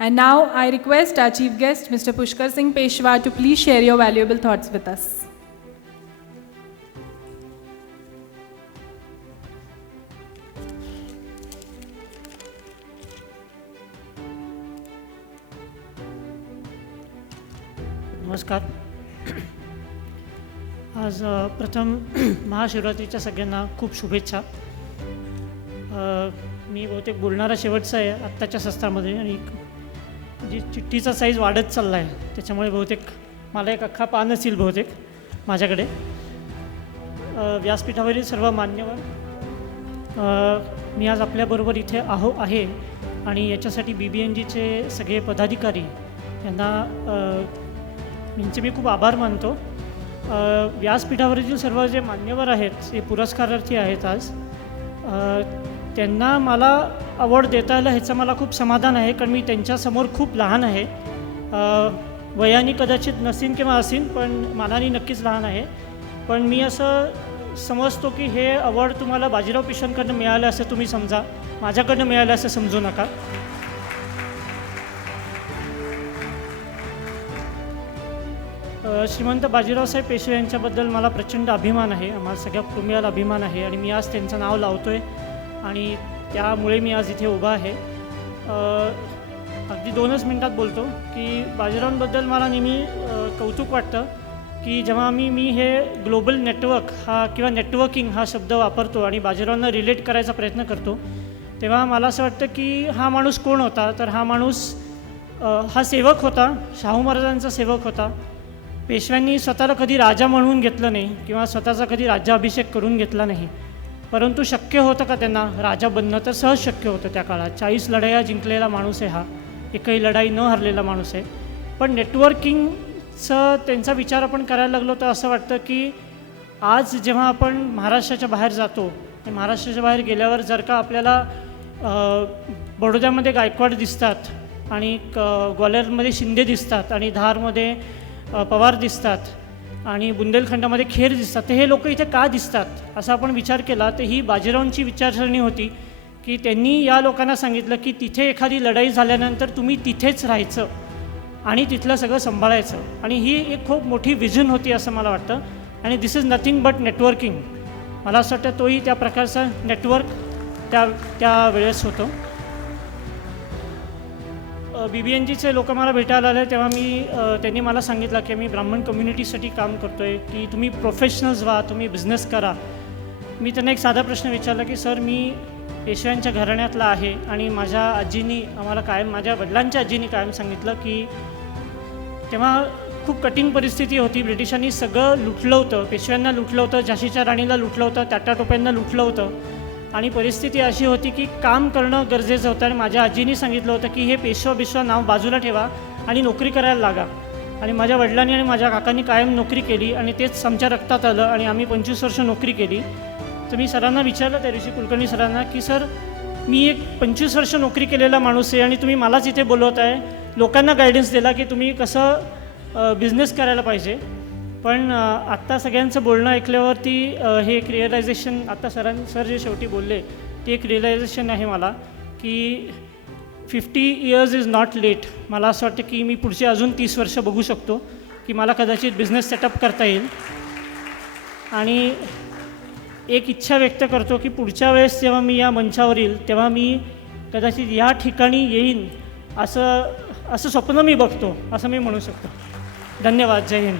And now I request our chief guest, Mr. Pushkar Singh Peshwa, to please share your valuable thoughts with us. नमस्कार. आज प्रथम महाशिवरात्रीच्या सगळ्यांना खूप शुभेच्छा. मी बहुतेक बोलणारा शेवटचा आहे आत्ताच्या सत्रामध्ये आणि जी चिठ्ठीचा साईज वाढत चालला आहे त्याच्यामुळे बहुतेक मला एक अख्खा पानच येईल बहुतेक माझ्याकडे. व्यासपीठावरील सर्व मान्यवर, मी आज आपल्याबरोबर इथे आहे आणि याच्यासाठी BBNGचे सगळे पदाधिकारी यांना यांचे मी खूप आभार मानतो. व्यासपीठावरील सर्व जे मान्यवर आहेत, जे पुरस्कारार्थी आहेत आज, त्यांना मला अवॉर्ड देता आलं ह्याचं मला खूप समाधान आहे, कारण मी त्यांच्यासमोर खूप लहान आहे. वयाने कदाचित नसीन किंवा असीन, पण मनाने नक्कीच लहान आहे. पण मी असं समजतो की हे अवॉर्ड तुम्हाला बाजीराव पेशव्यांकडनं मिळालं असं तुम्ही समजा, माझ्याकडनं मिळालं असं समजू नका. श्रीमंत बाजीरावसाहेब पेशवे यांच्याबद्दल मला प्रचंड अभिमान आहे, आम्हाला सगळ्या कुटुंबियाला अभिमान आहे आणि मी आज त्यांचं नाव लावतो आहे आणि त्यामुळे मी आज इथे उभा आहे. अगदी 2च मिनटात बोलतो की बाजीरावांबद्दल मला नेहमी कौतुक वाटतं की जेव्हा मी हे ग्लोबल नेटवर्क किंवा नेटवर्किंग हा शब्द वापरतो आणि बाजीरावांना रिलेट करायचा प्रयत्न करतो, तेव्हा मला असं वाटतं की हा माणूस कोण होता. तर हा माणूस हा सेवक होता, शाहू महाराजांचा सेवक होता. पेशव्यांनी स्वतःला कधी राजा म्हणून घेतलं नाही किंवा स्वतःचा कधी राज्याभिषेक करून घेतला नाही, परंतु शक्य होतं का त्यांना राजा बनणं? तर सहज शक्य होतं. त्या काळात 40 लढाया जिंकलेला माणूस आहे हा, एकही लढाई न हरलेला माणूस आहे. पण नेटवर्किंगचं त्यांचा विचार आपण करायला लागलो तर असं वाटतं की आज जेव्हा आपण महाराष्ट्राच्या बाहेर जातो, महाराष्ट्राच्या बाहेर गेल्यावर जर का आपल्याला बडोद्यामध्ये गायकवाड दिसतात आणि ग्वाल्हेरमध्ये शिंदे दिसतात आणि धारमध्ये पवार दिसतात आणि बुंदेलखंडामध्ये खेर दिसतात, तर हे लोक इथे का दिसतात असा आपण विचार केला तर ही बाजीरावांची विचारसरणी होती की त्यांनी या लोकांना सांगितलं की तिथे एखादी लढाई झाल्यानंतर तुम्ही तिथेच राहायचं आणि तिथलं सगळं सांभाळायचं. आणि ही एक खूप मोठी विजन होती असं मला वाटतं. आणि दिस इज नथिंग बट नेटवर्किंग. मला असं वाटतं तोही त्या प्रकारचा नेटवर्क त्या वेळेस होतो. BBNGचे लोक मला भेटायला आले तेव्हा त्यांनी मला सांगितलं की मी ब्राह्मण कम्युनिटीसाठी काम करतो आहे, की तुम्ही प्रोफेशनल्स व्हा, तुम्ही बिझनेस करा. मी त्यांना एक साधा प्रश्न विचारला की सर, मी पेशव्यांच्या घराण्यातला आहे आणि माझ्या आजीनी आम्हाला कायम, माझ्या वडिलांच्या आजीनी कायम सांगितलं की तेव्हा खूप कठीण परिस्थिती होती. ब्रिटिशांनी सगळं लुटलं होतं, पेशव्यांना लुटलं होतं, झाशीच्या राणीला लुटलं होतं, टाटाटोप्यांना लुटलं होतं आणि परिस्थिती अशी होती की काम करणं गरजेचं होतं. आणि माझ्या आजीनी सांगितलं होतं की हे पेशवा नाव बाजूला ठेवा आणि नोकरी करायला लागा. आणि माझ्या वडिलांनी आणि माझ्या काकांनी कायम नोकरी केली आणि तेच आमच्या रक्तात आलं आणि आम्ही 25 वर्ष नोकरी केली. तर मी सरांना विचारलं, त्या ऋषी कुलकर्णी सरांना, की सर, मी एक 25 वर्ष नोकरी केलेला माणूस आहे आणि तुम्ही मलाच इथे बोलवत आहे, लोकांना गायडन्स दिला की तुम्ही कसं बिझनेस करायला पाहिजे. पण आत्ता सगळ्यांचं बोलणं ऐकल्यावरती हे एक रिअलायझेशन, आत्ता सर जे शेवटी बोलले ते एक रिअलायझेशन आहे मला की 50 इयर्स इज नॉट लेट. मला असं वाटतं की मी पुढचे अजून 30 वर्ष बघू शकतो की मला कदाचित बिझनेस सेटअप करता येईल. आणि एक इच्छा व्यक्त करतो की पुढच्या वेळेस जेव्हा मी या मंचावर येईल तेव्हा मी कदाचित या ठिकाणी येईन असं स्वप्न मी बघतो, असं मी म्हणू शकतो. धन्यवाद. जय हिंद.